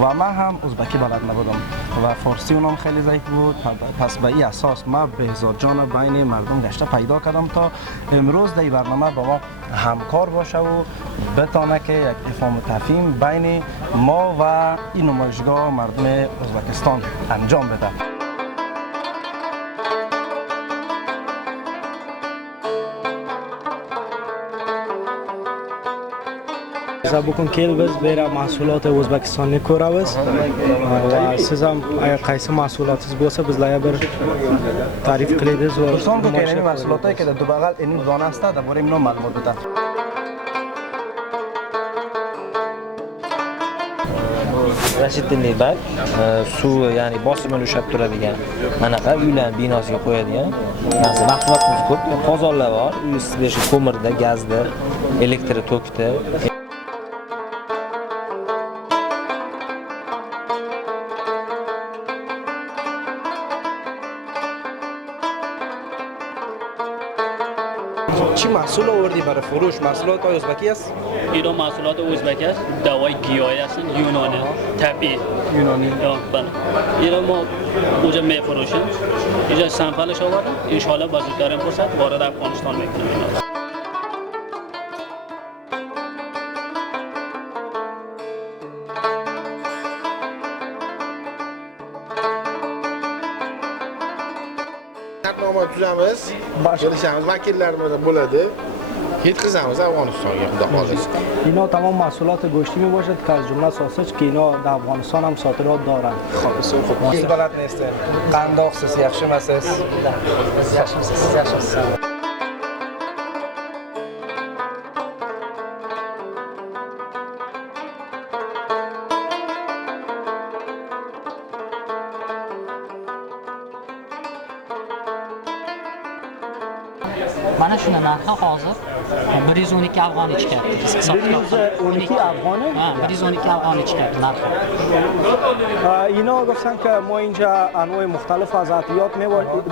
و من هم ازبکی بلد نبودم و فارسی اونم خیلی ضعیف بود. پس به این اساس من بهزاد جان بین مردم گشته پیدا کردم تا امروز در برنامه با ما همکار باشه و بتانه که یک افهام و تفهیم بین ما و این نمایشگاه مردم ازبکستان انجام بده. بکن کل بز بیره محصولات ازبکستانی کور است و سزم اگر قیس محصولات از بوسه بز لایه بر تعریف کلیده زور دوستان که این محصولاتی که در دو بغل این دانه است در باره اینا معلومات بده. Rashid Nibak suv ya'ni bosimini ushlab turadigan anaqa uylarni binosiga qo'yadigan narsa mahsulotimiz ko'p. Qozonlar bor, uy isitish, ko'mirda, gazda, elektr tokda. چی محصول آوردی برای فروش؟ محصولات ازبکی است؟ اینا محصولات ازبکی است. دوای گیاهی هستن، یونانی، طبیعی. یونانی. بله. اینا ما اونجا میفروشیم. اینجا سامپلش آوردم. ان شاء الله با زودترین فرصت وارد افغانستان میکنیم. ما tuzamiz, kelishamiz, vakillarimiz bo'ladi. Yetkazamiz Afg'onistonga, xudo xohlasa. اینا تمام محصولات گوشتی می باشد که از جمله ساسج که اینا در افغانستان هم صادرات دارند. خب این بلد نیست. قنداق سس یخشم است. Mana shuni narxi hozir 112 afg'oni chiqyapti. 112 افغانه؟ Ha, 112 afg'oni chiqyapti narxi. اینا گفتن که ما اینجا انواع مختلف از عطیات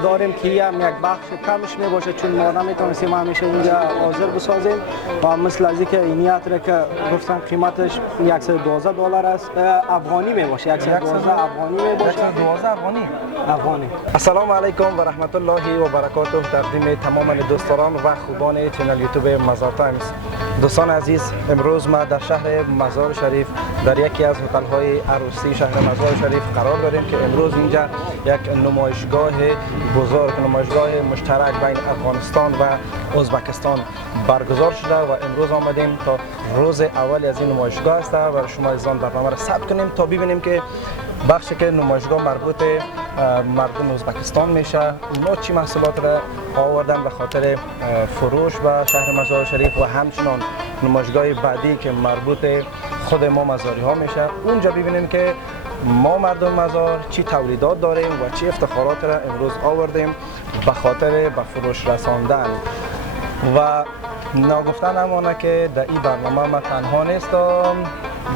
داریم که هم یک بخش کمش می باشه چون ما نمیتونستیم همیشه اینجا حاضر بسازیم و مثل از اینکه اینیت را که گفتن قیمتش $112 است افغانی می باشه. 112 افغانی می باشه. 112 افغانی. السلام علیکم و رحمت الله و برکاته. تقدیم تمام دوستان و خوبان چنل یوتیوب مزار تایمز. دوستان عزیز، امروز ما در شهر مزار شریف در یکی از هتل‌های عروسی شهر مزار شریف قرار داریم که امروز اینجا یک نمایشگاه بزرگ، نمایشگاه مشترک بین افغانستان و ازبکستان برگزار شده و امروز آمدیم تا روز اول از این نمایشگاه است و شما از آن برنامه را ثبت کنیم تا ببینیم که بخشی که نمایشگاه مربوط مردم ازبکستان میشه اونا چی محصولات را آوردن به خاطر فروش و شهر مزار شریف و همچنان نمایشگاه بعدی که مربوط خود ما مزاری ها میشه اونجا ببینیم که ما مردم مزار چی تولیدات داریم و چی افتخارات را امروز آوردیم به خاطر به فروش رساندن. و ناگفتن همانه که در این برنامه ما تنها نیستم،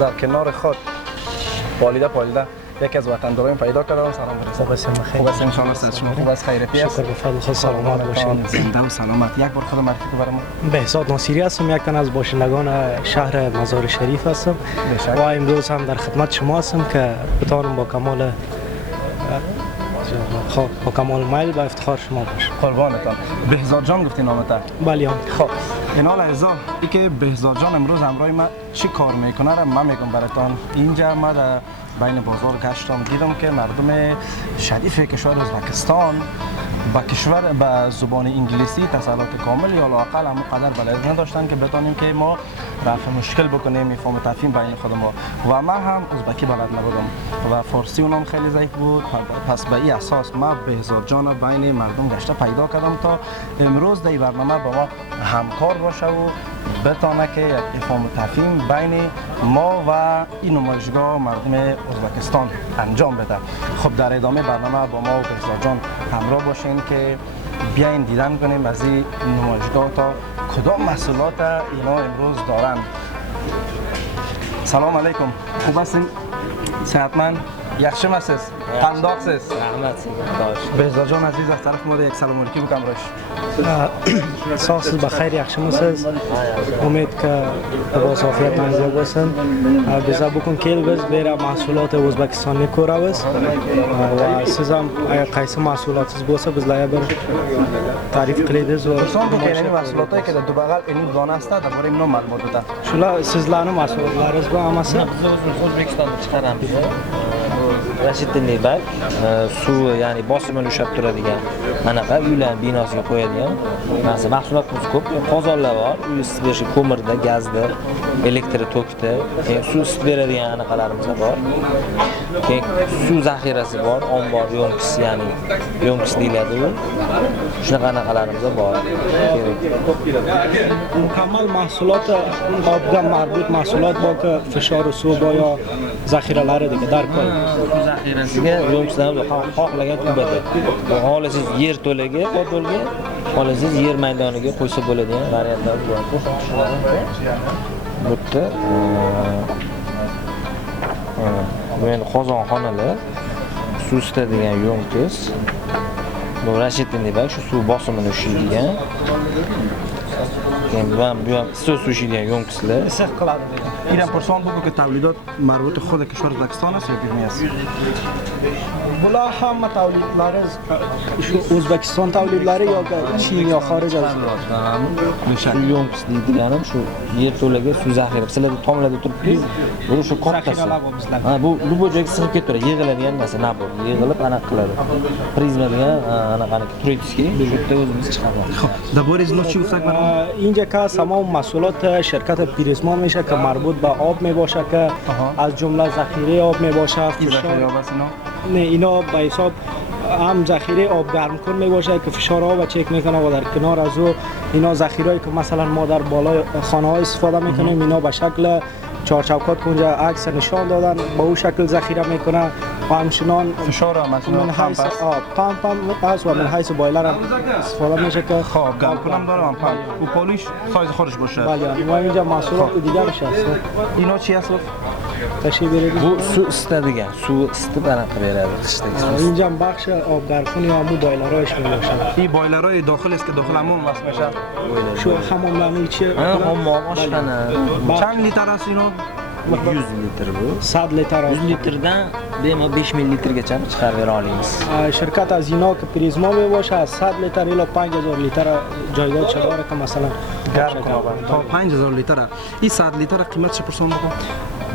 در کنار خود پالیده یکی از وطنداران پیدا کردم. سلام علیکم. خوب است انشاءالله. شما خوب است؟ خیریتی است؟ شکر به فضل خود سلامت باشید. زنده و سلامت. یک بار خود معرفی کنید برام. بهزاد ناصری هستم، یک تن از باشندگان شهر مزار شریف هستم و امروز هم در خدمت شما هستم که بتوانم با کمال میل با افتخار شما باشم. قربانتان. بهزاد جان گفتی نامت؟ بله. خب اینا لحظه ای که بهزاد جان امروز همراه ما چی کار میکنه را من میگم براتون. اینجا ما در بین بازار گشتم دیدم که مردم شریف کشور ازبکستان با کشور به زبان انگلیسی تسلط کامل یا لااقل هم قدر بلد نداشتن که بتونیم که ما رفع مشکل بکنیم میفهم تفهیم بین خود ما و من هم ازبکی بلد نبودم و فارسی اونم خیلی ضعیف بود. پس به این اساس ما بهزاد جان بین مردم گشته پیدا کردم تا امروز در برنامه با ما همکار باشه و بتونه که یک افهام تفهیم بین ما و این نمایشگاه مردم ازبکستان انجام بده. خب در ادامه برنامه با ما و بهزاد جان همراه باشین که بیاین دیدن کنیم از این نمایشگاه تا کدام محصولات اینا امروز دارن. سلام علیکم. خوب هستین؟ صحتمند؟ یخشم هستید؟ qandoqsiz? Rahmat senga, Xudosh. Behzodjon aziz az taraf ما یک سلام علیکم بکنم روش. sog'siz baxayr yaxshimisiz? Umid ki libos ofiyat manzil bo'lsin. Biza bugun keldik, bera mahsulot O'zbekistonni ko'ramiz. Va siz ham agar qaysi mahsulotingiz bo'lsa bizlarga bir ta'rif qilingiz va Son bu kelim mahsulotlar ki dو بغل این دانه است در مورد اینا معلومات بده. shular sizlarning mahsulotlaringiz bu hammasi? Biz o'zimiz O'zbekistonda chiqaramiz. Rashid Tilnibak suvi, ya'ni bosimini ushlab turadigan anaqa uylar binosiga qo'yadigan narsa mahsulotimiz ko'p. Qozonlar bor, uy isitib berishi ko'mirda, gazda, elektr tokda, suv isitib beradigan anaqalarimiz bor. Keyin suv zaxirasi bor, ombor, yo'nkis, ya'ni yo'nkis deyiladi u. Shunaqa anaqalarimiz bor. Mukammal mahsulot obga marbut mahsulot borki fishor suv bo yo zaxiralari degan darkor. Suv zaxirasiga yo'nkisdan xohlagan kubada. Xohlasangiz yer to'laga, podolga, xohlasangiz yer maydoniga qo'ysa bo'ladigan variantlar bor. Bu yerda bu endi qozonxonalar, suv isitadigan yo'nkis. Bu Rashid Tilnibak shu suv bosimini ushlaydigan. Keyin bu ham issiq suv ushlaydigan yo'nkislar. Issiq qiladi degan. ایران پرسان بگو که تولیدات مربوط خود کشور ازبکستان است یا بیرونی است؟ Bular hamma tavlidlari shu O'zbekiston tavlidlari yoki Chin yo xorij az. Shu yo'nkis deydiganim shu yer to'laga suv zaxira. Sizlarda tomlarda turibdi. Bu shu kattasi. Zaxiralar bor bizlarda. Ha, bu lubojaga sig'ib ketaveradi. Yig'iladigan narsa nabor. Yig'ilib anaqa qiladi. Prizma degan anaqani turitiski, shu yerda o'zimiz chiqaramiz. درباره از چی گفتک برام؟ اینجا که تمام محصولات شرکت پریزما میشه که مربوط به آب میباشه که از جمله ذخیره آب میباشه این فشار ذخیره آب است اینا؟ نه اینا به حساب هم ذخیره آب گرم کن میباشه که فشار آب چک میکنه و در کنار از او اینا ذخیرهایی که مثلا ما در بالای خانه ها استفاده میکنیم اینا به شکل چهارچوکات که اونجا عکس نشان دادن با او شکل ذخیره میکنه و همچنان فشار هم مثلا من حیث پمپ هم هست و من حیث بایلر هم استفاده میشه که خواب گرم کنم دارم هم پمپ و پالیش سایز خودش باشه. بله و اینجا محصولات دیگرش هست اینا چی هست؟ تشریح برید Bu suv isitadigan, suv isitib anaqa beradi qishdagi suv. اینجا بخش آبگرمکن یا همون بایلرهایش میباشه این بایلرهای داخل است که داخل همون وصل میشه. شو حماملانی چیه؟ Hammom, oshxona. چند لیتر است اینا؟ 100 litr bu. 100 لیتر 100 litrdan bemalol 5000 litrgacha chiqarib bera olamiz. شرکت از اینا که پریزما میباشه از 100 لیتر الی 5000 لیتر جایگاه چه داره که مثلا گرم کنم. تا 5000 لیتر. این 100 لیتر قیمتش پرسان بکن.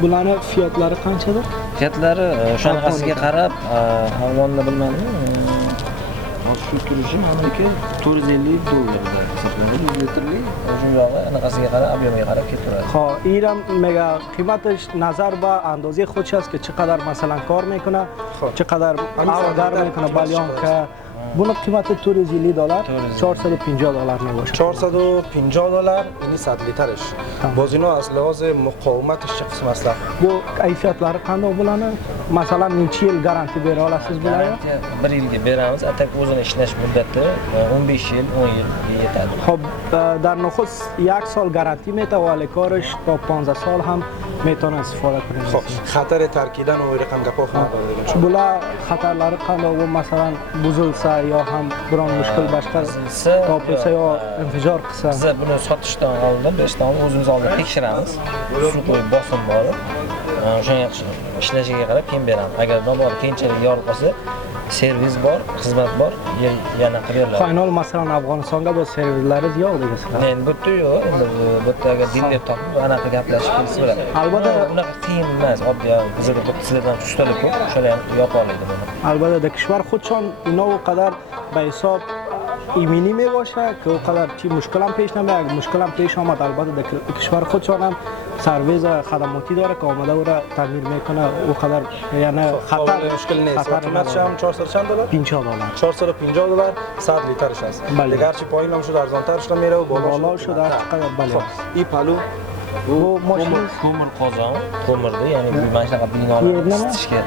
bularni fiyotlari qanchadir? Fiyatlari shunaqasiga qarab, havonni bilmadim. Shu turishi maniki $450 hisoblanadi 100 litrli. Shunday anaqasiga qarab, ob'yemiga qarab ketaveradi. خب اینم میگه قیمتش نظر به اندازه خودش است که چقدر مثلا کار میکنه چقدر آب گرم میکنه بالیان که bunun qiyməti $450 $450 میباشه. $450 این 100 لیترش. باز اینا از لحاظ مقاومتش چه قسم است؟ Bu kayfiyatlari qanday bo'ladi? Masalan, necha yil garantiya bera olasiz bularga? 1 yilga beramiz. Atak o'zini ishlash muddati 15 yil, 10 yil yetadi. خب در نخست 1 سال گارانتی میده ولی کارش تا 15 سال هم میتونه استفاده کنه. خب خطر ترکیدن و رقم گپاخ نداره دیگه. بولا خطرلari qanday و مثلا buzilsa yo ham biron mushkul boshqa topilsa yo infijor qilsa Biz buni sotishdan oldin, berishdan oldin o'zimiz oldin tekshiramiz. Suv qo'yib bosim borib, o'sha yaxshi ishlashiga qarab keyin beramiz. Agar nomor keyinchalik yorilib qolsa, servis bor, xizmat bor, yana qilib beriladi. Qaynol masalan Afg'onistonga bu servislarimiz yo'q degasizlar. Endi bu yerda yo'q, endi bu yerda agar dinlab topib, anaqa gaplashib kelsa bo'ladi. Albatta unaqa qiyin emas, oddiy bizda sizlardan ustalar ko'p, o'shalar ham yopa oladi buni. البته در کشور خودشان اینا و قدر به حساب ایمنی می باشه که او قدر چی مشکل هم پیش نمیاد. اگه مشکل هم پیش آمد البته در کشور خودشان هم سرویس خدماتی داره که آمده او را تعمیر میکنه او قدر یعنی خطر مشکل نیست. قیمتش هم 400 چند دلار؟ $50 $450 100 لیترش است. بله. دیگه هرچی پایین هم شد ارزان‌ترش میره و بالا شده هر چقدر بله. خب این پلو Bu mashina ko'mir qozon, ko'mirda, ya'ni bu mana shunaqa binolarni isitishga,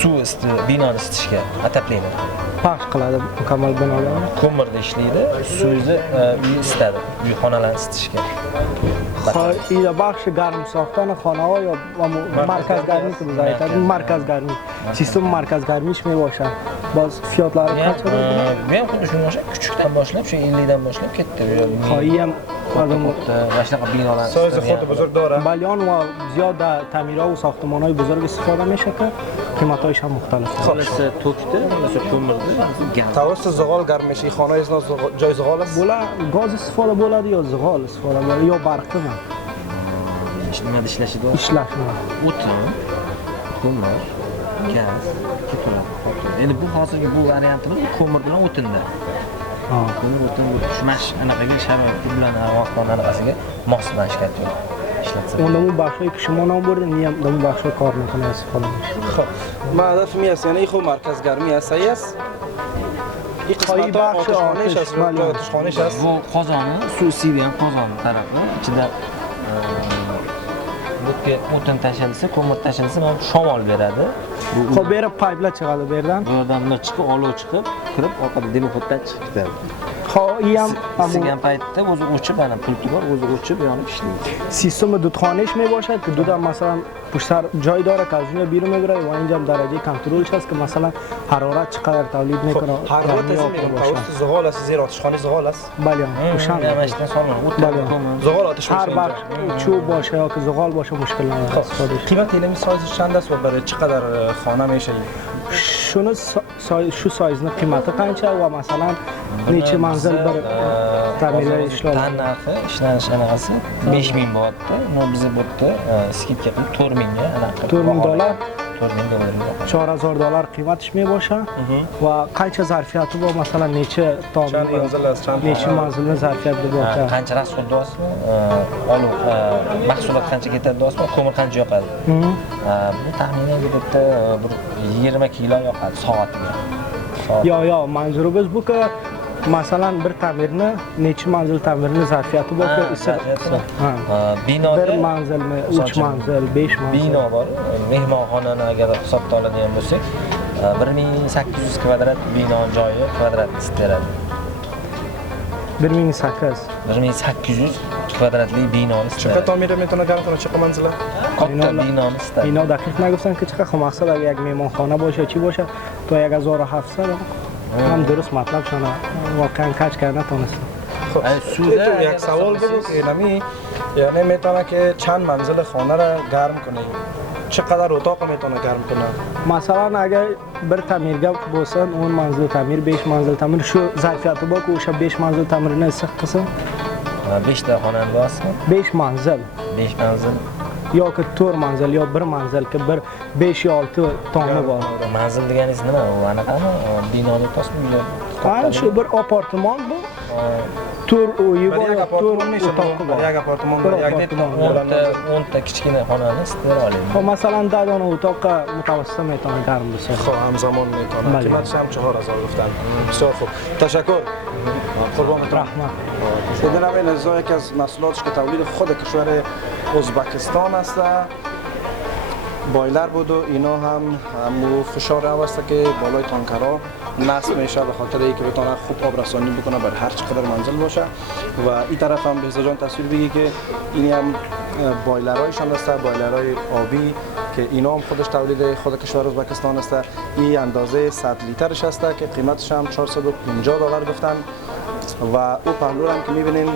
suv binoni isitishga ataplaydi. past qiladi mukammal binolarni. Ko'mirda ishlaydi, suvni uy isitadi, uy xonalarni isitishga. این بخش گرم ساختن خانه ها یا مرکز گرمی که بزایید مرکز گرمی سیستم مرکز گرمیش می باشه باز فیاتlar men xuddi shuni o'sha kichikdan boshlab shu 50 dan boshlab ketdi. خواهی هم Mashnaqa binolar. سایز خود بزرگ داره. بلیان و زیاد در تعمیرها و ساختمان های بزرگ استفاده میشه که قیمتایش هم مختلفه. Xolasi tokda, o'sha ko'mirda, gaz. توسط زغال گرم میشه خانه از جای زغال است. بولا گاز استفاده بولadi یا زغال استفاده بولadi یا برقimi Nimada ishlashiga ishlashmi. o'tin, ko'mir, gaz ketiladi. Endi bu hozirgi bu variantimiz ko'mir bilan o'tinda. Ko'mir o'tin shu anaqaga sharoit bilan vaqtdan anaqasiga moslashgan ishlatsa. Unda bu baxshi که شما نام بردین میام دم بخش کار میکنه استفاده میشه. خب ما هدف می است یعنی این خود مرکز گرمی است صحیح است. این قسمت بخش آتش است بله. آتش خانش است. Bu qozoni, xususiy ham qozon tarafi ichida butga o'tin tashlansa, ko'mir tashlansa, mana shamol beradi. خب بره پایپلا چقدر بردن؟ Bu yerdan bunday chiqib, olov chiqib, kirib, orqada dimoxoddan chiqib ketadi. خب این هم Isigan paytda o'zi o'chib, ana pulti bor, o'zi o'chib yonib ishlaydi. سیستم دودخانهش می باشد که دود مثلا پشت سر جای داره که از اونجا بیرون میبره و اینجا هم درجه کنترلش هست که مثلا حرارت چقدر تولید میکنه. حرارت از میگم توسط زغال است زیر آتش خانه زغال است. بله روشن. Yamashdan solma, o'tin بله. ko'mir. زغال آتش هر میشه. بخش چوب باشه یا که زغال باشه مشکل نداره استفادهش. قیمت اینمی سایزش چند است و برای چقدر خانه میشه؟ شنو شو سایزنی قیمتی qancha و مثلا necha manzil bir ta'mirlash lozim. Tan narxi ishlanish anaqasi 5000 bo'lyapti. Uni biz bu yerda skidka qilib 4000 ga anaqa. 4000 dollar 4000 dollar. 4000 dollar qiymatش می باشه و qancha zarfiyati bor مثلا necha tom چند منزل است چند necha manzilni zarfiyati bor. Qancha rasxod deyapsizmi? Olov mahsulot qancha ketadi deyapsizmi? Ko'mir qancha yoqadi? Bu taxminan bu yerda bir 20 kilo yoqadi soatiga. yo manzurimiz bu ki مثلا bir ta'mirni necha manzil ta'mirni zarfiyati bor ki binoda bir manzilmi 3 manzil 5 manzil bino bor. Mehmonxonani agar hisobga oladigan bo'lsak 1800 kvadrat bino joyi kvadrat beradi. 1800 1800 kvadratli binoni چقدر تعمیر میتونه گرم کنه چقدر منزله؟ katta binoni istadi. اینا دقیق نگفتن که چقدر خب مقصد اگه یک میمانخانه باشه چی باشه تو 1700 هم درست مطلب شونه واقعا کچ کرده نتونستم. تو یک سوال بگو که اینمی یعنی میتونه که چند منزل خانه را گرم کنه چقدر اتاق میتونه گرم کنه مثلا اگر bir ta'mirga bo'lsin 10 manzil ta'mir 5 manzil ta'mir shu zarfiyati bor-ku o'sha 5 manzil ta'mirini issiq qilsa 5 ta xonani bo'lasizmi? 5 manzil 5 manzil yoki 4 manzil yo 1 manzil ki bir 5 yo 6 tomi bor. Manzil deganingiz nima? U anaqami? Binoni o'rtasimi? Ana shu bir apartman bu. Tur uyi bor, یک tur آپارتمان میشه o'toqi bor. یک آپارتمان بر یک 10 ta kichkina xonani isitib oladi. خب مثلا 10 dona o'toqqa mutawassita میتونه گرم بشه. خب همزمان میتونه بله. قیمتش هم 4000 گفتن بسیار خوب تشکر قربانتون رحمت. دیدن همین ازا یکی از محصولاتش که تولید خود کشور ازبکستان است بایلر بود و اینا هم فشار هم است که بالای تانکرها نصب میشه به خاطر اینکه بتونه خوب آب رسانی بکنه بر هر چقدر منزل باشه و این طرف هم بهزاد جان تصویر بگی که این هم بایلرهایشان است بایلرهای آبی که اینا هم خودش تولید خود کشور ازبکستان است این اندازه 100 لیترش است که قیمتش هم 450 دلار گفتن و او پهلو هم که میبینین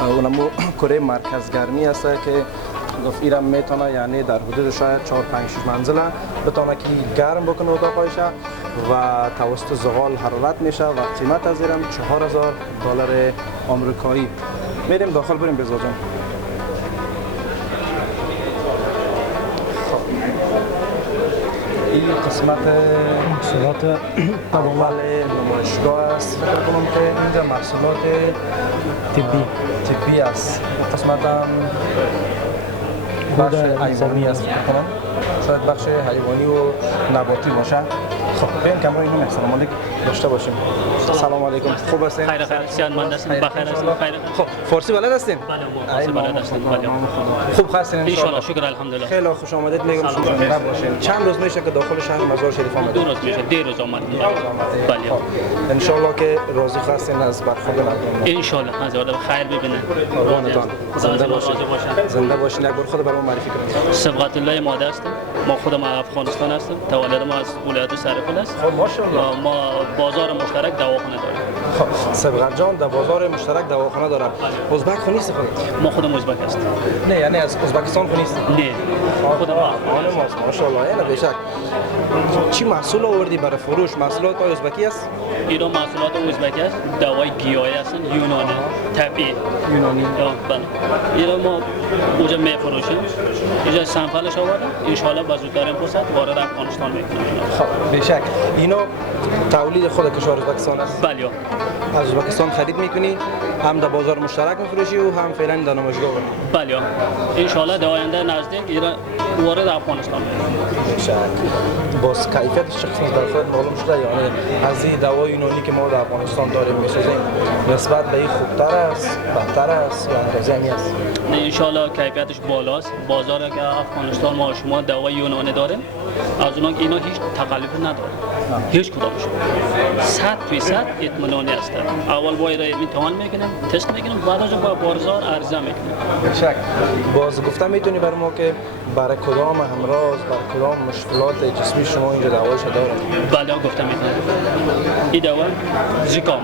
اونمو کره مرکز گرمی است که گفت ایران میتونه یعنی در حدود شاید 4 5 6 منزله بتونه که گرم بکنه اتاقایش و توسط زغال حرارت میشه و قیمت از ایران 4000 دلار آمریکایی. بریم داخل بریم بهزاد جان. این قسمت محصولات اول نمایشگاه است فکر کنم که اینجا محصولات طبی است قسمت هم بخش حیوانی است فکر کنم شاید بخش حیوانی و نباتی باشه. خب بریم کامرای اینو السلام علیکم داشته باشیم. سلام علیکم. خوب هستین؟ خیر سیادمند هستین، بخیر هستین؟ خیر. خب فارسی بلد هستین؟ بله فارسی بلد هستین. بله. خوب هستین ان ان شاء الحمدلله. خیلی خوش آمدید میگم شما زنده باشین. چند روز میشه که داخل شهر مزار شریف آمدید؟ 2 روز میشه، 10 روز آمدیم. بله. ان شاء الله که راضی هستین از برخورد مردم. ان شاء الله از آدم خیر ببینه. قربانتان. زنده باشین. راضی باشن. زنده باشین. یک بار خود برام معرفی کنید. سبقت الله ماده هستم. ما خودم افغانستان هستم. تولد ما از ولایت سرپل است. خب ماشاءالله. ما بازار مشترک دواخانه داریم. خب سبقت جان در بازار مشترک دواخانه داره. ازبک خو نیست خود؟ ما خودم ازبک هستیم. نه یعنی از ازبکستان خو نیست؟ نه. خودم افغان ماست ماشاءالله. یعنی بشک. چی محصول آوردی برای فروش؟ محصولات ازبکی است؟ اینا محصولات ازبکی است. دوای گیاهی هستن، یونانی، طبیعی. یونانی. بله. اینا ما اونجا میفروشیم. اینجا سامپلش آوردیم. ان شاء الله با زودترین فرصت وارد افغانستان میکنیم. خب بشک. اینا تولید خود کشور ازبکستان است؟ بله. از ازبکستان خرید میکنی؟ هم در بازار مشترک میفروشی و هم فعلا در نمایشگاه؟ بله. ان شاء الله در آینده نزدیک ایران وارد افغانستان میکنیم. بشک. باز کیفیتش چه قسمت در خود معلوم شده یعنی از این دوای یونانی که ما در افغانستان داریم میسازیم نسبت به این خوبتر است بدتر است یا اندازه‌ای است؟ نه ان شاء الله کیفیتش بالاست. بازار که افغانستان ما شما دوای یونانی داریم از اونها که اینا هیچ تکلیف نداره. هیچ کدامش 100% اطمینانی است. اول باید امتحان میکنیم، تست میکنیم، بعد از با بازار عرضه میکنیم. بشک. باز گفته میتونی بر ما که برای کدام امراض برای کدام مشکلات جسمی شما اینجا دوایش دارید؟ بله گفته میتونم. این دوا زکام.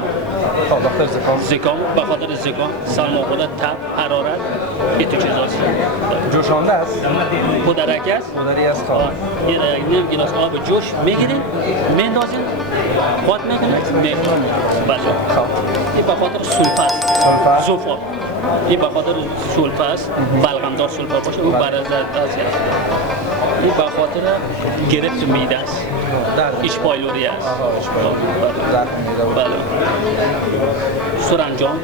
دکتر زکام. زکام به خاطر زکام، سرماخوردگی، تب، حرارت، این تو چیزاست. جوشانده است؟ پودرکی است. پودری است خواه. این نیم گلاس آب جوش میگیریم، میندازیم، خود میکنیم، میخوریم. بله. این به خاطر سلفه است. سلفه؟ زوفا. این به خاطر سلفه است. بلغمدار سلفه باشه او برای زرد است. این به خاطر گرفت میده است. ایش پایلوری است. درد میده. بله. سرانجام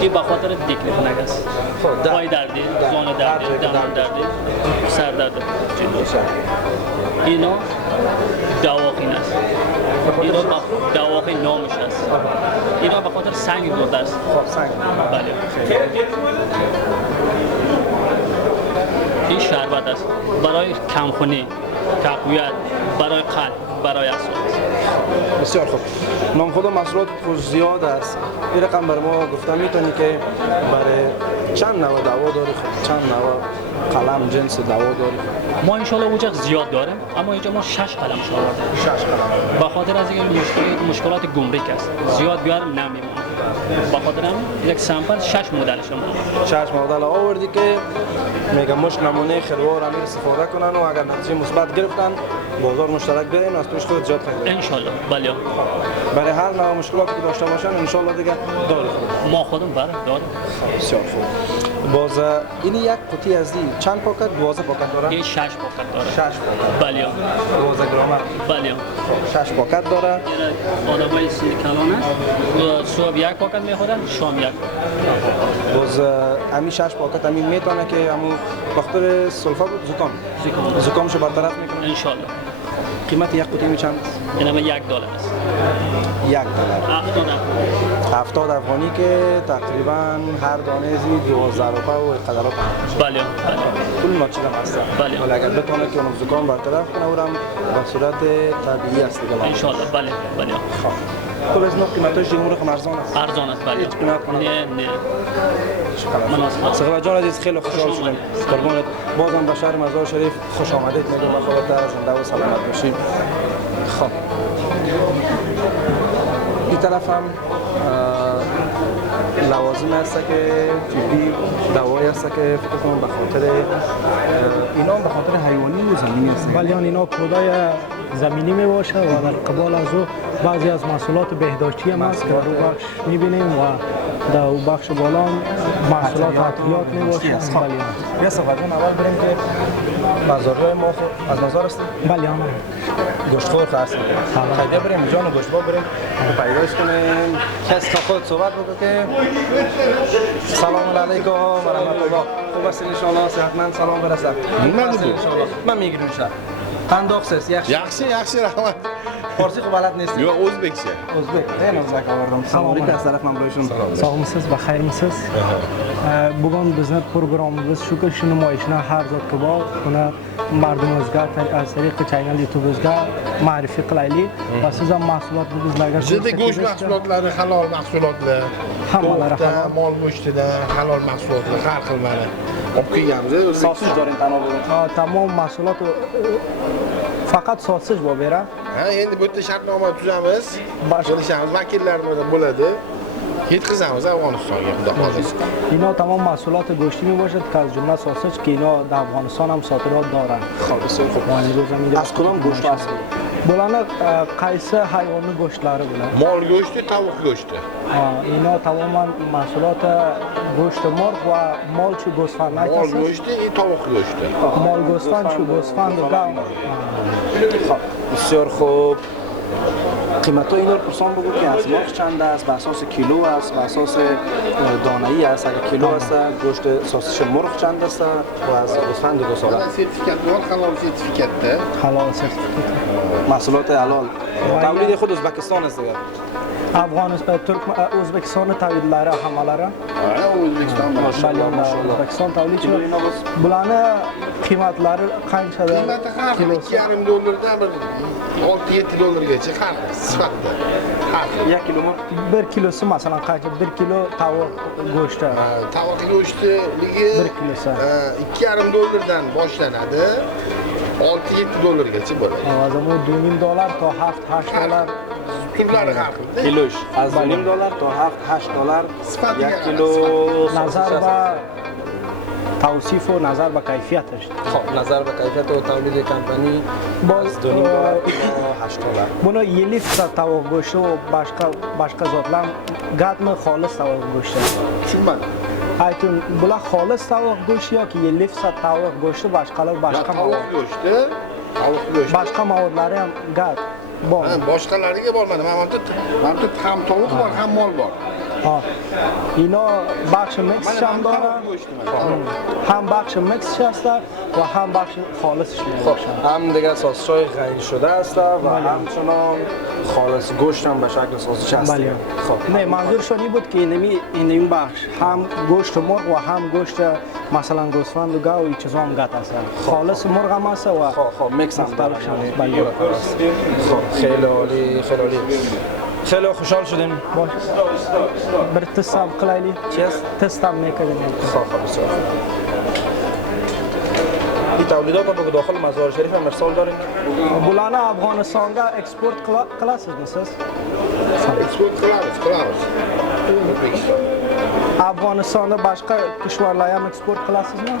این به خاطر دیکلیفنگ است. پای دردی، زان دردی، دهان دردی، سر درد. اینا دواخین است. اینا دواخین نامش است. اینا به خاطر سنگ برده است. خب سنگ. بله. این شربت است برای کمخونی، تقویت، برای قلب، برای اعصاب. بسیار خوب. نام خود محصولات خوش زیاد است. این رقم بر ما گفتم میتونی که برای چند نوع دوا داری؟ چند نوع قلم جنس دوا داری؟ ما انشالله اونجا زیاد داریم اما اینجا ما 6 قلم شما 6 قلم. به خاطر از اینکه مشکلات گمرک است زیاد بیارم نمیمونه. به خاطر همین یک سامپل 6 مدل شما 6 مدل آوردی که میگم مش نمونه خروار امیر استفاده کنن و اگر نتیجه مثبت گرفتن بازار مشترک بیاین از توش خود زیاد خرید. ان شاء الله. بله. برای هر نوع مشکلاتی که داشته باشن ان شاء الله دیگه داره. ما خودم بله داریم. بسیار خوب. باز این یک قطعه از این چند پاکت 12 پاکت داره؟ این 6 پاکت داره. 6 پاکت. بله. 12 گرم. بله. 6 پاکت داره. آدمای سینی کلان است. صبح یک پاکت میخورن، شام یک. باز امی 6 پاکت امی میتونه که همو بخاطر سلفا بود زکامشو برطرف میکنه ان شاء الله. قیمت یک قطعه چند است؟ این هم $1 است. $1. 70 70 افغانی که تقریبا هر دانه زی 12 روپه و قدر رو بله. بله. کل ناچیدم هست. بله. ولی اگر بتونه که اون زکام برطرف کنه اورم به صورت طبیعی است دیگه. ان شاء الله. بله. بله. خب از نوع قیمتش جمهور خم ارزان است. ارزان است. بله. قیمت کنه. نه. صاحب جان عزیز خیلی خوشحال شدم. قربانت. بازم به شهر مزار شریف خوش آمدید میگم. خودت زنده و سلامت باشید. خب این طرف هم لوازم هست که طبی دوایی هست که فکر کنم به خاطر اینا به خاطر حیوانی و زمینی هست. ولی اینا کودای زمینی می باشه و در قبال از او بعضی از محصولات بهداشتی هم هست که در او بخش میبینیم و در او بخش بالا محصولات عطریات می باشه. بیا صحبت اول بریم که بازارهای ما از نظر است. بله آنها گوشتخور هستیم. خیلی بریم جان گوشتخور بریم پیداش کنیم. کس خود صحبت بکنه که سلام علیکم و رحمت الله. خوب است ان شاء الله صحتمند سلام برسد. من میگیرم ان شاء الله. qandoqsiz? Yaxshi. Yaxshi, rahmat. Farsi bald nesiz? Yo'q, o'zbekcha. O'zbek. Yana o'zbeklardan. Assalomu alaykum. Az tarafdan bo'lishim. Sog'misiz va xayrmisiz? Bugun bizni programmamiz shuki shu namoyishni har zotga bor, uni mardimizga az tariqi channel YouTube'imizga ma'rifiy qilaylik va siz ham mahsulotni bizlarga Bizda go'sht mahsulotlari halol mahsulotlar. Hammalari halol. Mol go'shtidan halol mahsulotlar har xil mana olib kelganmiz. So'siz doring tanovul. Tamom mahsulot faqat sotsiz bo'lib beradi. Ha, endi bu yerda shartnoma tuzamiz. Kelishamiz, vakillarimiz bo'ladi. Yetkazamiz Afg'onistonga, xudo xohlasa. اینا تمام محصولات گوشتی می باشد که از جمله ساسج که اینا در افغانستان هم صادرات دارند. خب بسیار خوب. از کدام گوشت هست؟ بولانه قیصه حیوانی گوشتلاره بولن. Mol go'shti, tovuq go'shti. اینا تماما محصولات گوشت مرغ و مال چو گوسفند Mol هست. go'shti, tovuq go'shti. مال گوسفند چو گوسفند و گاو. خب بسیار خوب. قیمت اینا رو پرسان بگو که از مرغ چند است؟ بر اساس کیلو است؟ بر اساس دانه‌ای است؟ اگر کیلو است گوشت ساسش مرغ چند است و از گوسفند دو ساله Hali sertifikat bor, halol sertifikatda. حلال سرتیفیکت. محصولات حلال تولید خود ازبکستان است دیگه افغانستان ترک ازبکستان تولیدلاره همالاره. Ha, O'zbekiston بله ازبکستان تولید شده. بولانه قیمتلari qanchada? Qiymati har xil, $2,5 dan bir $6-7 har xil, sifatda. Har xil. 1 kilo mu? 1 kilosi masalan qancha? 1 kilo tovuq go'shti. Tovuq go'shtiligi 1 kilosi. $2,5 dan boshlanadi. $6-7 bo'ladi. Avazamı $2,5 تا $7-8 Turlari har xil. کیلوش از $2,5 تا $7-8 صفت 1 دیگه کیلو نظر به توصیف و نظر به کیفیتش. خب نظر به کیفیت و تولید کمپانی باز از $2,5 تا $8 Bunu 50% tovuq go'shti va boshqa zotlar gadmi xolis tovuq go'shti. Tushunmadim. Aytun bular xolis tovuq go'shti yoki 50% tovuq go'shti boshqalar boshqa Tovuq mavod. go'shti, tovuq go'shti. Boshqa mavodlari ham gad bor. Ha, boshqalariga bormadim. Mana bu yerda ham tovuq bor, ham mol bor. Ha. اینا بخش مکسش هم دارن. هم بخش مکسش هستن و هم بخش خالصش میباشن. هم دیگه ساس‌های غنی شده است و همچنان خالص گوشت هم به شکل ساس‌چ هست. بله. خب نه منظورشون این بود که این بخش هم گوشت مرغ و هم گوشت مثلا گوسفند و گاو این چیزا هم گت هستن. خالص مرغ هم هست و خب میکس هم دارن. بله. خب خیلی عالی، خیلی عالی. خیلی خوشحال شدیم. باش. بر تست هم قلایلی. چیز؟ تست هم میکنیم. خب بسیار. این تولیدات رو به داخل مزار شریف هم ارسال داریم. بولانه افغانستانga eksport qilasizmisiz? Eksport qilamiz. O'zbekiston. Afg'onistonda boshqa kishvarlarga ham eksport qilasizmi?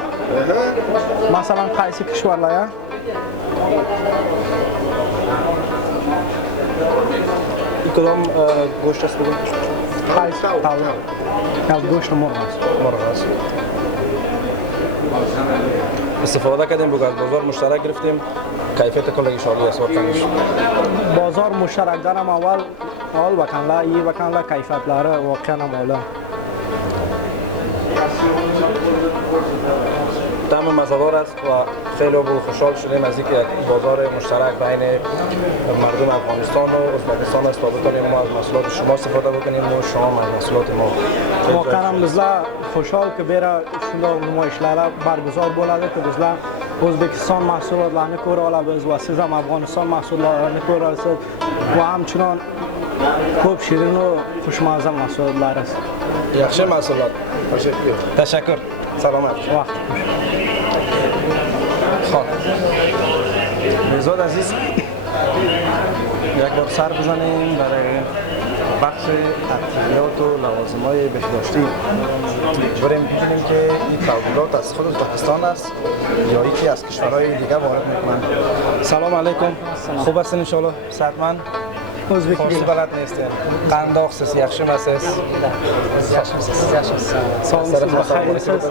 Masalan, qaysi kishvarlarga? کدام گوشت است بگم؟ Qaysi tovuq? Az go'sht مرغ است. مرغ است. استفاده کردیم بگو از بازار مشترک گرفتیم کیفیت کلش عالی است واقعا. بازار مشترک دارم اول بکنلا کیفیتلari واقعا هم عالی. طعم مزه‌دار است و خیلی خوشحال شدیم از اینکه یک بازار مشترک بین مردم افغانستان و ازبکستان است تا بتونیم ما از محصولات شما استفاده بکنیم و شما از محصولات ما. واقعا هم bizlar خوشحال که بره shunday namoyishlar barguzor bo'ladi که bizlar O'zbekiston mahsulotlarini ko'ra olamiz va siz ham Afg'oniston mahsulotlarini ko'ra olasiz va hamchinon ko'p shirin و xushmaza mahsulotlar است. yaxshi mahsulot. Tashakkur. Salomat. Vaqt. خب بهزاد عزیز یک بار سر بزنیم برای بخش تطهیرات و لوازم‌های بهداشتی. بریم ببینیم که این تولیدات از خود ازبکستان است یا یکی از کشورهای دیگه وارد میکنن. سلام علیکم. خوب هستین ان شاء الله؟ صحتمند؟ فارسی بلد نیستین. قنداقsiz, yaxshimisiz? Sog'lomsiz va xayrlisiz.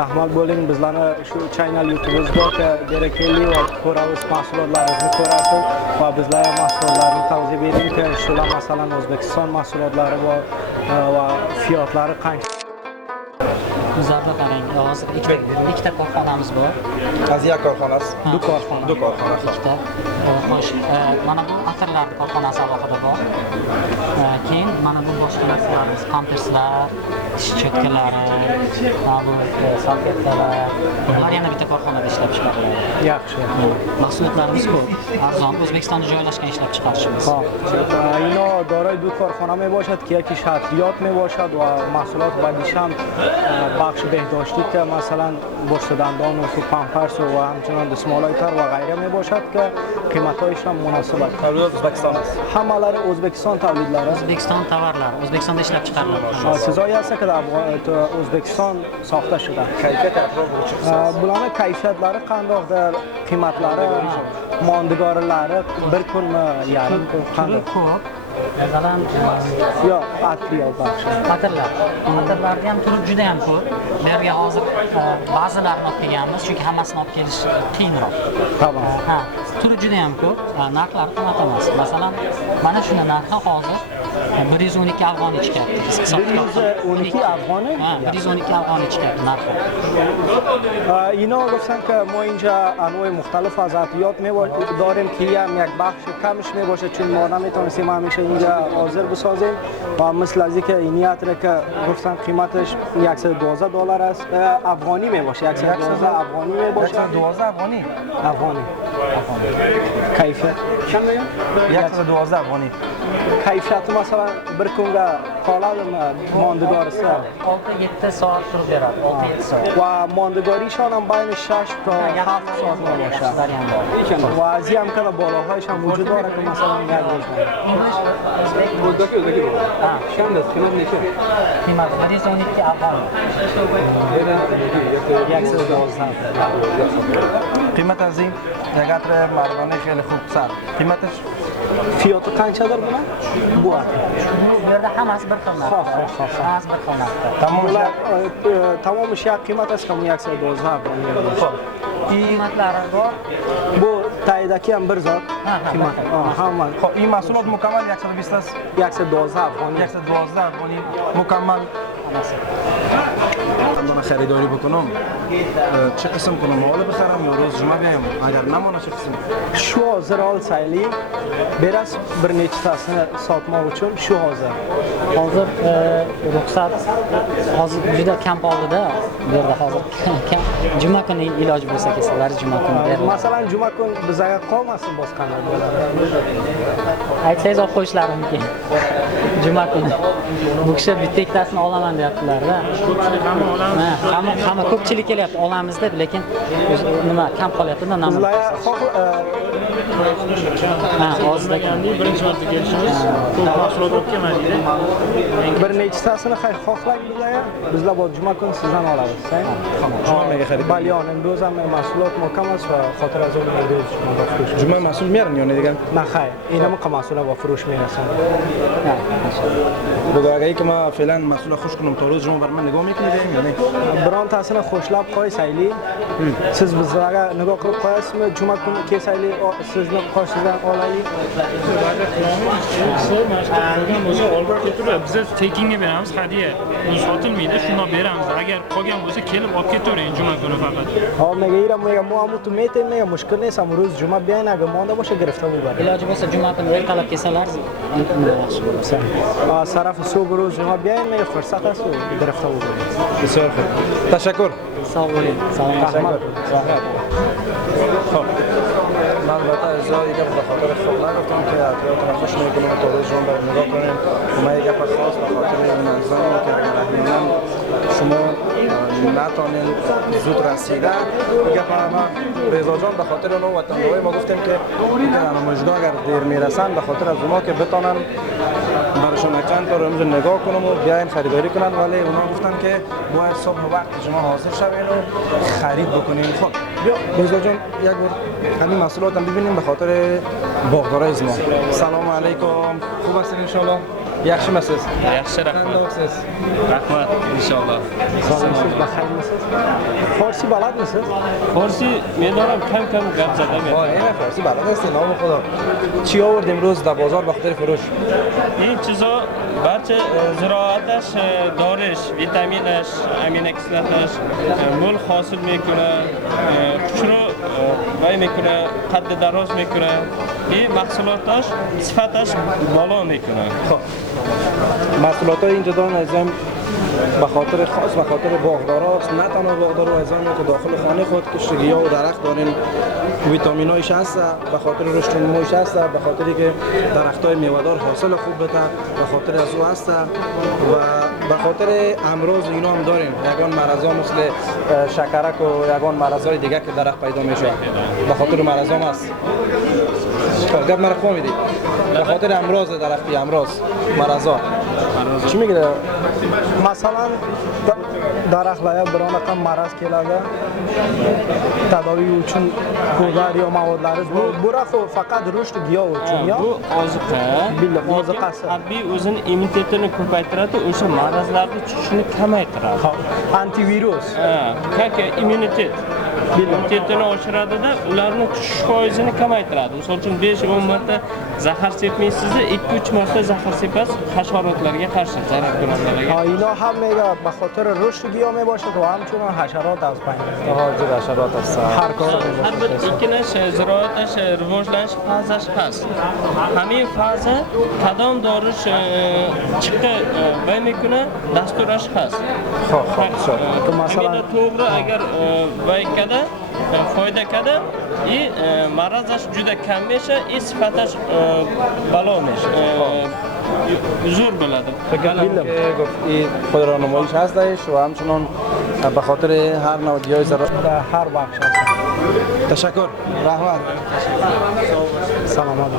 Rahmat bo'ling, bizlarni shu channel YouTube'imizda kerakli va ko'ramiz mahsulotlaringizni ko'rasiz va bizlarga mahsulotlarni tavsiya bering ki shular masalan O'zbekiston mahsulotlari bor va fiyotlari qancha. Üzerinde qarang, hozir ikkita korxonamiz bor. از یک کارخانه است دو کارخانه. دو کارخانه خب. Ikkita. Xo'sh, mana bu atirlar korxonasi alohida bor. Keyin mana bu boshqa narsalarimiz, pamperslar, tish cho'tkalari, bu salfetkalar. Bular yana bitta korxonada ishlab chiqariladi. yaxshi. Mahsulotlarimiz ko'p, arzon, O'zbekistonda joylashgan ishlab chiqarishimiz. خب اینا دارای دو کارخانه می باشد که یکی شطریات می باشد و محصولات بعدیش هم بخش بهداشتی که مثلا برش دندان و پامپرس و همچنان دستمالای تر و غیره می باشد که قیمتایش هم مناسب است. تولید ازبکستان است همه o'zbekiston tavlidlari. O'zbekiston tovarlari O'zbekistonda ishlab chiqariladi. چیزایی هست که در o'zbekiston ساخته شده. کیفیت اطراف رو چه قسمت bularni kayfiyatlari qandoqdir, qiymatlari, mondegorlari bir kunmi, yarim kun Turi qanday? ko'p. Masalan, Yo, atriyot baxshi. atirlar. Atirlarni ham turi juda ham ko'p. Bu yerga hozir ba'zilarini olib kelganmiz, chunki hammasini olib kelish qiyinroq. Tamam. Ha, turi juda ham ko'p. Narxlari qimmat emas. Masalan, mana shuni narxi hozir 112 afg'onichka. 112 افغانه؟ Ha, 112 afg'onichka narxi. اینا گفتن که ما اینجا انواع مختلف از عطیات داریم که هم یک بخش کمش می باشه چون ما نمیتونستیم همیشه اینجا حاضر بسازیم و مثل از اینکه این عطر که گفتن قیمتش $112 است افغانی می باشه 112 افغانی می باشه 112 افغانی افغانی کیفیت چند میگم 112 افغانی kayfiyati masalan bir kunga qoladimi mondegor esa 6-7 soat turib beradi. 6-7 soat. va mondegorishon ham bayn 6 ta 7 soat bo'ladi. Va azi ham kana balohoish ham vujud dاره که مثلا گل بزنه. Ha, چند است قیمت necha؟ qiymat 112 afg'on. 112. قیمت از این یک عطر مردانه خیلی خوب سر قیمتش Fiyatı qanchadir buni? Bu Bu yerda hammasi bir xil narxda. Xo'p. Hammasi bir xil narxda. Bular tamomish yak qiymat است که 112 خب Qiymatlari bor. Bu taydaki ham bir zot Ha, qiymat. Hamma خب این محصولات مکمل 120 است 112 افغانی. 112 افغانی مکمل من خریداری بکنم چه قسم کنم حالا بخرم یا روز جمعه بیایم اگر نمانه چه قسم Shu hozir olsaylik, beras bir nechtasini sotmoq uchun shu hozir. Hozir ruxsat hozir juda kam oldida. Bu yerda hozir kam. Juma kuni iloji bo'lsa kelsalar juma kuni beriladi. Masalan, juma kun bizga qolmasin boshqanday bo'ladi. Aytsangiz olib qo'yishlari mumkin. Juma kuni. Bu kishi bitta ikkitasini olaman deyaptilar-da. Hamma ko'pchilik kelyapti, olamizda, lekin nima kam qolyapti-da nima. Bizlar Ha, hozirda birinchi marta kelishimiz ko'p mahsulot olib kelmadikda. bir nechtasini xohlang bizlar bor juma kuni sizdan olamiz. جمعه میگه خرید Balyon imroz ham mahsulot muhkam است و خاطر از اون imroz شما فروش. جمعه محصول میارن یا نه دیگه نه خیر، اینا محصول با فروش میرسن. بگو اگه ای که ما فعلا محصول خوش کنم تا روز جمعه بر من نگاه میکنید یا نه بران تاسن خوشلاب قوی سایلی siz bizlarga nigor qilib qo'yasizmi juma kuni kelsaylik sizni qo'shingizdan olaylik bo'lsa olib ketaveradi. Biz tekinga beramiz, hadya. Bu sotilmaydi, shundoq beramiz. Agar qolgan bo'lsa kelib olib ketavering juma kuni faqat. ها میگه ایرم میگه ما همون تو میتیم میگه مشکل نیست امروز جمعه بیاین اگه مونده باشه گرفته ببرید iloji bo'lsa juma kuni ertalab kelsalar yaxshi bo'lsa. طرف صبح روز جمعه بیاین میگه فرصت است و گرفته ببرید بسیار خوب تشکر Sog' bo'ling. Salomat. خب من البته از دیگه به خاطر خود نگفتم که اطلاعات خوش میکنم تا روز جمعه بر نگاه کنیم ما یک گپ خاص به خاطر این انظامی که اگر احیانا شما نتونین زود رسیده گپ ما رضا جان به خاطر اون وطن‌های ما گفتیم که اگر نمایشگاه اگر دیر میرسن به خاطر از اونا که بتونن براشون چند تا رمز نگاه کنم و بیاین خریداری کنن ولی اونا گفتن که باید صبح وقت شما حاضر شوین و خرید بکنین خب بیا رضا جان یک بار همین محصولات هم ببینیم به خاطر باغدارای ما سلام علیکم خوب هستین ان شاء الله yaxshimisiz? Yaxshi, rahmat. Qandoqsiz? Rahmat, inshaalloh. Sog'lomsiz, baxayrmisiz? Forsi balandmisiz? فارسی میدارم کم کم گپ زده میکنم. این فارسی بلد هستی نام خدا. چی آورد امروز در بازار به خاطر فروش؟ این چیزا بچه زراعتش دارش، ویتامینش، امین اکسلاتش مول حاصل میکنه، کشرو وای میکنه، قد دراز میکنه. این محصولاتش صفتش بالا میکنه. محصولات های اینجا دارن ازم به خاطر خاص به خاطر باغداراست، نه تنها باغدارا ازم که داخل خانه خود کشتگی ها و درخت دارین ویتامینایش هست، به خاطر رشد و نموش هست، به خاطری که درخت های میوه‌دار حاصل خوب بده، به خاطر از او هست و به خاطر امراض اینا هم داریم یگان مرضا مثل شکرک و یگان مرضای دیگه که درخت پیدا میشه به خاطر مرضا هست. گپ مرا خوب میدی به خاطر امراض درختی امراض مرضا چی میگه؟ مثلا درختlar biron aqam maraz keladi tadaviy uchun ko'zlar yo movodlari bu faqat rusht giyoh uchun yo bu oziqa oziqasi tabiiy o'zini immunitetini ko'paytiradi, o'sha marazlarni chiqishini kamaytiradi. antivirus как immunitet immunitetini oshiradi-da, ularni tushish foizini kamaytiradi. Misol uchun 5-10 marta zahar sepmaysizda 2-3 marta zahar sepasiz hasharotlarga qarshi, zararkunandalarga. اینا هم میگه به خاطر رشد گیاه میباشه و همچنان حشرات از بین حاضر حشرات هست هر کار har bir ikkinish ziroatash rivojlanish fazasi hast. Hamma faza qadam dorish chiqi va mikuna dasturash hast. Hamma to'g'ri agar vaykada foyda kada i marazash juda kam mesha i sifatash balo mesh zo'r bo'ladi. این خود را نمایش هستش و همچنان به خاطر هر نوع گیاه ضرر هر بخش هست تشکر رحمت سلامت